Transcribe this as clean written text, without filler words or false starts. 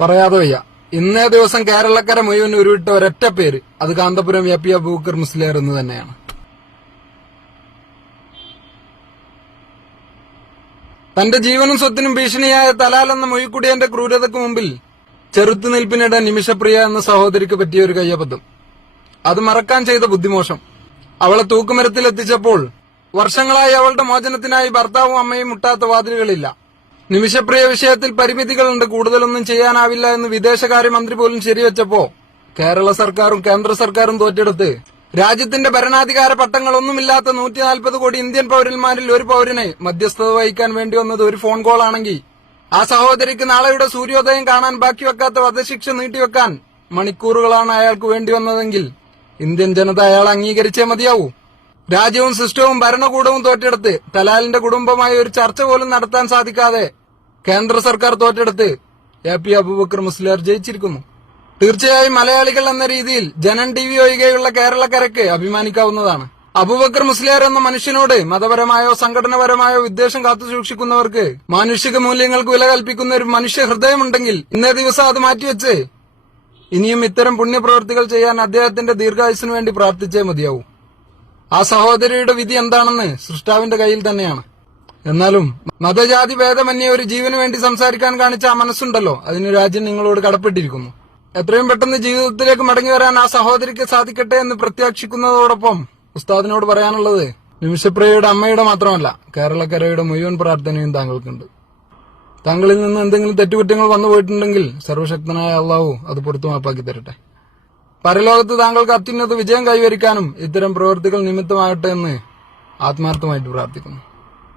പറയാതെ വയ്യ. ഇന്നേ ദിവസം കേരളക്കര മുഴുവൻ ഉരുവിട്ട ഒരൊറ്റ പേര്, അത് കാന്തപുരം എ.പി. അബൂബക്കർ മുസ്ലിയാർ എന്ന് തന്നെയാണ്. തന്റെ ജീവനും സ്വത്തിനും ഭീഷണിയായ തലാൽ എന്ന മൊയ്ക്കുടിയന്റെ ക്രൂരതയ്ക്ക് മുമ്പിൽ ചെറുത്തുനിൽപ്പിനിടെ നിമിഷപ്രിയ എന്ന സഹോദരിക്ക് പറ്റിയ ഒരു കയ്യബദ്ധം, അത് മറക്കാൻ ചെയ്ത ബുദ്ധിമോശം. അവളെ തൂക്കുമരത്തിലെത്തിച്ചപ്പോൾ വർഷങ്ങളായി അവളുടെ മോചനത്തിനായി ഭർത്താവും അമ്മയും മുട്ടാത്ത വാതിലുകളില്ല. നിമിഷപ്രിയ വിഷയത്തിൽ പരിമിതികളുണ്ട്, കൂടുതലൊന്നും ചെയ്യാനാവില്ല എന്ന് വിദേശകാര്യമന്ത്രി പോലും ശരിവെച്ചപ്പോ കേരള സർക്കാരും കേന്ദ്ര സർക്കാരും തോറ്റെടുത്ത് രാജ്യത്തിന്റെ ഭരണാധികാര പട്ടങ്ങളൊന്നുമില്ലാത്ത 140 കോടി ഇന്ത്യൻ പൌരന്മാരിൽ ഒരു പൌരനെ മധ്യസ്ഥത വഹിക്കാൻ വേണ്ടി വന്നത് ഒരു ഫോൺ കോൾ ആണെങ്കിൽ, ആ സഹോദരിക്ക് നാളെയുടെ സൂര്യോദയം കാണാൻ ബാക്കി വെക്കാത്ത വധശിക്ഷ നീട്ടിവെക്കാൻ മണിക്കൂറുകളാണ് അയാൾക്ക് വേണ്ടി വന്നതെങ്കിൽ ഇന്ത്യൻ ജനത അയാൾ അംഗീകരിച്ചേ മതിയാവൂ. രാജ്യവും സിസ്റ്റവും ഭരണകൂടവും തോറ്റെടുത്ത് തലാലിന്റെ കുടുംബമായി ഒരു ചർച്ച പോലും നടത്താൻ സാധിക്കാതെ കേന്ദ്ര സർക്കാർ തോറ്റെടുത്ത് എ.പി. അബൂബക്കർ മുസ്ലിയാർ ജയിച്ചിരിക്കുന്നു. തീർച്ചയായും മലയാളികൾ എന്ന രീതിയിൽ ജനൻ ടി.വി. ഒഴികെയുള്ള കേരളക്കരയ്ക്ക് അഭിമാനിക്കാവുന്നതാണ്. അബൂബക്കർ മുസ്ലിയാർ എന്ന മനുഷ്യനോട് മതപരമായോ സംഘടനാപരമായോ വിദ്വേഷം കാത്തുസൂക്ഷിക്കുന്നവർക്ക് മാനുഷിക മൂല്യങ്ങൾക്ക് വില കൽപ്പിക്കുന്ന ഒരു മനുഷ്യ ഹൃദയമുണ്ടെങ്കിൽ ഇന്നേ ദിവസം അത് മാറ്റിവെച്ച് ഇനിയും ഇത്തരം പുണ്യപ്രവൃത്തികൾ ചെയ്യാൻ അദ്ദേഹത്തിന്റെ ദീർഘായുസിനു വേണ്ടി പ്രാർത്ഥിച്ചേ മതിയാവൂ. ആ സഹോദരിയുടെ വിധി എന്താണെന്ന് സൃഷ്ടാവിന്റെ കയ്യിൽ തന്നെയാണ്. എന്നാലും മതജാതി ഭേദമന്യേ ഒരു ജീവന് വേണ്ടി സംസാരിക്കാൻ കാണിച്ച ആ മനസ്സുണ്ടല്ലോ, അതിന് രാജ്യം നിങ്ങളോട് കടപ്പെട്ടിരിക്കുന്നു. എത്രയും പെട്ടെന്ന് ജീവിതത്തിലേക്ക് മടങ്ങി വരാൻ ആ സഹോദരിക്ക് സാധിക്കട്ടെ എന്ന് പ്രത്യാക്ഷിക്കുന്നതോടൊപ്പം ഉസ്താദിനോട് പറയാനുള്ളത്, നിമിഷപ്രിയയുടെ അമ്മയുടെ മാത്രമല്ല കേരളക്കരയുടെ മുഴുവൻ പ്രാർത്ഥനയും താങ്കൾക്കുണ്ട്. താങ്കളിൽ നിന്ന് എന്തെങ്കിലും തെറ്റുകുറ്റങ്ങൾ വന്നു പോയിട്ടുണ്ടെങ്കിൽ സർവശക്തനായ അള്ളാഹു അത് പുറത്തു മാപ്പാക്കി തരട്ടെ. പരലോകത്ത് താങ്കൾക്ക് അത്യുന്നത വിജയം കൈവരിക്കാനും ഇത്തരം പ്രവൃത്തികൾ നിമിത്തമാകട്ടെ എന്ന് ആത്മാർത്ഥമായിട്ട് പ്രാർത്ഥിക്കുന്നു.